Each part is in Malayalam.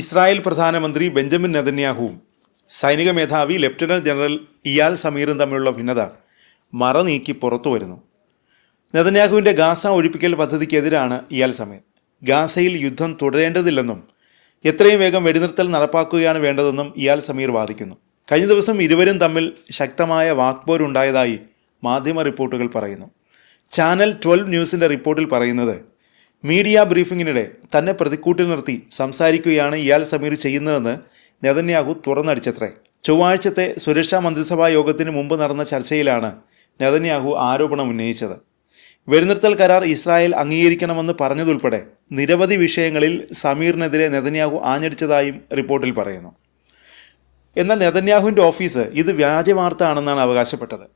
ഇസ്രായേൽ പ്രധാനമന്ത്രി ബെഞ്ചമിൻ നെതന്യാഹുവും സൈനിക മേധാവി ലഫ്റ്റനന്റ് ജനറൽ ഇയാൽ സമീറും തമ്മിലുള്ള ഭിന്നത മറനീക്കി പുറത്തു വരുന്നു. നെതന്യാഹുവിൻ്റെ ഗാസ ഒഴിപ്പിക്കൽ പദ്ധതിക്കെതിരാണ് ഇയാൽ സമീർ. ഗാസയിൽ യുദ്ധം തുടരേണ്ടതില്ലെന്നും എത്രയും വേഗം വെടിനിർത്തൽ നടപ്പാക്കുകയാണ് വേണ്ടതെന്നും ഇയാൽ സമീർ വാദിക്കുന്നു. കഴിഞ്ഞ ദിവസം ഇരുവരും തമ്മിൽ ശക്തമായ വാക്പോരുണ്ടായതായി മാധ്യമ റിപ്പോർട്ടുകൾ പറയുന്നു. ചാനൽ 12 ന്യൂസിൻ്റെ റിപ്പോർട്ടിൽ പറയുന്നത്, മീഡിയ ബ്രീഫിങ്ങിനിടെ തന്നെ പ്രതിക്കൂട്ടിൽ നിർത്തി സംസാരിക്കുകയാണ് ഇയാൽ സമീർ ചെയ്യുന്നതെന്ന് നെതന്യാഹു തുറന്നടിച്ചത്രേ. ചൊവ്വാഴ്ചത്തെ സുരക്ഷാ മന്ത്രിസഭാ യോഗത്തിന് മുമ്പ് നടന്ന ചർച്ചയിലാണ് നെതന്യാഹു ആരോപണം ഉന്നയിച്ചത്. വെടിനിർത്തൽ കരാർ ഇസ്രായേൽ അംഗീകരിക്കണമെന്ന് പറഞ്ഞതുൾപ്പെടെ നിരവധി വിഷയങ്ങളിൽ സമീറിനെതിരെ നെതന്യാഹു ആഞ്ഞടിച്ചതായും റിപ്പോർട്ടിൽ പറയുന്നു. എന്നാൽ നെതന്യാഹുവിൻ്റെ ഓഫീസ് ഇത് വ്യാജ വാർത്ത ആണെന്നാണ് അവകാശപ്പെട്ടത്.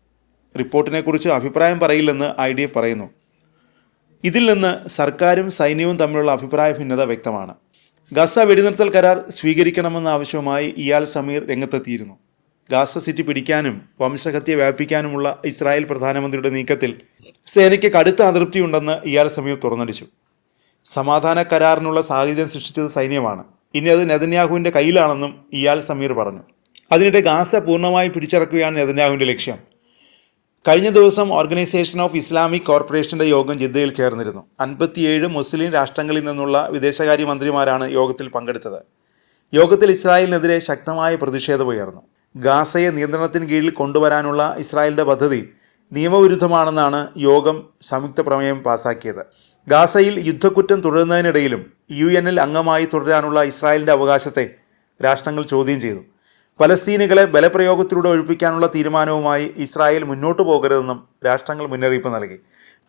റിപ്പോർട്ടിനെക്കുറിച്ച് അഭിപ്രായം പറയില്ലെന്ന് IDF പറയുന്നു. ഇതിൽ നിന്ന് സർക്കാരും സൈന്യവും തമ്മിലുള്ള അഭിപ്രായ ഭിന്നത വ്യക്തമാണ്. ഗസ വെടിനിർത്തൽ കരാർ സ്വീകരിക്കണമെന്ന ആവശ്യവുമായി ഇയാൽ സമീർ രംഗത്തെത്തിയിരുന്നു. ഗാസ സിറ്റി പിടിക്കാനും വംശഹത്യ വ്യാപിപ്പിക്കാനുമുള്ള ഇസ്രായേൽ പ്രധാനമന്ത്രിയുടെ നീക്കത്തിൽ സേനയ്ക്ക് കടുത്ത അതൃപ്തിയുണ്ടെന്ന് ഇയാൽ സമീർ തുറന്നടിച്ചു. സമാധാന കരാറിനുള്ള സാഹചര്യം സൃഷ്ടിച്ചത് സൈന്യമാണ്, ഇനി അത് നെതന്യാഹുവിൻ്റെ കയ്യിലാണെന്നും ഇയാൽ സമീർ പറഞ്ഞു. അതിനിടെ ഗാസ പൂർണ്ണമായി പിടിച്ചടക്കുകയാണ് നെതന്യാഹുവിൻ്റെ ലക്ഷ്യം. കഴിഞ്ഞ ദിവസം ഓർഗനൈസേഷൻ ഓഫ് ഇസ്ലാമിക് കോർപ്പറേഷൻ്റെ യോഗം ജിദ്ദയിൽ ചേർന്നിരുന്നു. 57 മുസ്ലിം രാഷ്ട്രങ്ങളിൽ നിന്നുള്ള വിദേശകാര്യമന്ത്രിമാരാണ് യോഗത്തിൽ പങ്കെടുത്തത്. യോഗത്തിൽ ഇസ്രായേലിനെതിരെ ശക്തമായ പ്രതിഷേധമുയർന്നു. ഗാസയെ നിയന്ത്രണത്തിന് കീഴിൽ കൊണ്ടുവരാനുള്ള ഇസ്രായേലിൻ്റെ പദ്ധതി നിയമവിരുദ്ധമാണെന്നാണ് യോഗം സംയുക്ത പ്രമേയം പാസാക്കിയത്. ഗാസയിൽ യുദ്ധക്കുറ്റം തുടരുന്നതിനിടയിലും UN അംഗമായി തുടരാനുള്ള ഇസ്രായേലിൻ്റെ അവകാശത്തെ രാഷ്ട്രങ്ങൾ ചോദ്യം ചെയ്തു. പലസ്തീനികളെ ബലപ്രയോഗത്തിലൂടെ ഒഴിപ്പിക്കാനുള്ള തീരുമാനവുമായി ഇസ്രായേൽ മുന്നോട്ടു പോകരുതെന്നും രാഷ്ട്രങ്ങൾ മുന്നറിയിപ്പ് നൽകി.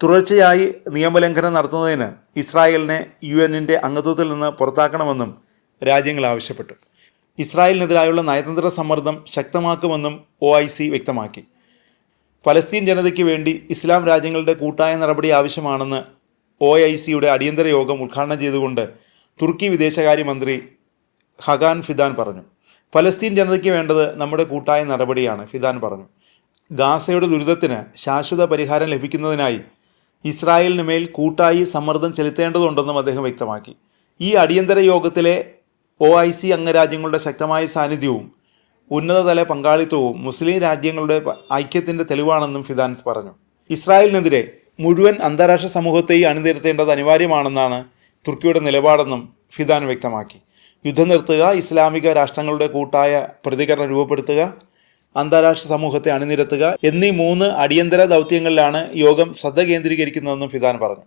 തുടർച്ചയായി നിയമലംഘനം നടത്തുന്നതിന് ഇസ്രായേലിനെ UN അംഗത്വത്തിൽ നിന്ന് പുറത്താക്കണമെന്നും രാജ്യങ്ങൾ ആവശ്യപ്പെട്ടു. ഇസ്രായേലിനെതിരായുള്ള നയതന്ത്ര സമ്മർദ്ദം ശക്തമാക്കുമെന്നും OIC വ്യക്തമാക്കി. പലസ്തീൻ ജനതയ്ക്ക് വേണ്ടി ഇസ്ലാം രാജ്യങ്ങളുടെ കൂട്ടായ നടപടി ആവശ്യമാണെന്ന് OICയുടെ അടിയന്തര യോഗം ഉദ്ഘാടനം ചെയ്തുകൊണ്ട് തുർക്കി വിദേശകാര്യമന്ത്രി ഹകാൻ ഫിദാൻ പറഞ്ഞു. പലസ്തീൻ ജനതയ്ക്ക് വേണ്ടത് നമ്മുടെ കൂട്ടായ നടപടിയാണ്, ഫിദാൻ പറഞ്ഞു. ഗാസയുടെ ദുരിതത്തിന് ശാശ്വത പരിഹാരം ലഭിക്കുന്നതിനായി ഇസ്രായേലിന് മേൽ കൂട്ടായി സമ്മർദ്ദം ചെലുത്തേണ്ടതുണ്ടെന്നും അദ്ദേഹം വ്യക്തമാക്കി. ഈ അടിയന്തര യോഗത്തിലെ OIC അംഗരാജ്യങ്ങളുടെ ശക്തമായ സാന്നിധ്യവും ഉന്നതതല പങ്കാളിത്തവും മുസ്ലിം രാജ്യങ്ങളുടെ ഐക്യത്തിൻ്റെ തെളിവാണെന്നും ഫിദാൻ പറഞ്ഞു. ഇസ്രായേലിനെതിരെ മുഴുവൻ അന്താരാഷ്ട്ര സമൂഹത്തെയും അണിനിരത്തേണ്ടത് അനിവാര്യമാണെന്നാണ് തുർക്കിയുടെ നിലപാടെന്നും ഫിദാൻ വ്യക്തമാക്കി. യുദ്ധം നിർത്തുക, ഇസ്ലാമിക രാഷ്ട്രങ്ങളുടെ കൂട്ടായ പ്രതികരണം രൂപപ്പെടുത്തുക, അന്താരാഷ്ട്ര സമൂഹത്തെ അണിനിരത്തുക എന്നീ 3 അടിയന്തര ദൗത്യങ്ങളിലാണ് യോഗം ശ്രദ്ധ കേന്ദ്രീകരിക്കുന്നതെന്നും ഫിദാൻ പറഞ്ഞു.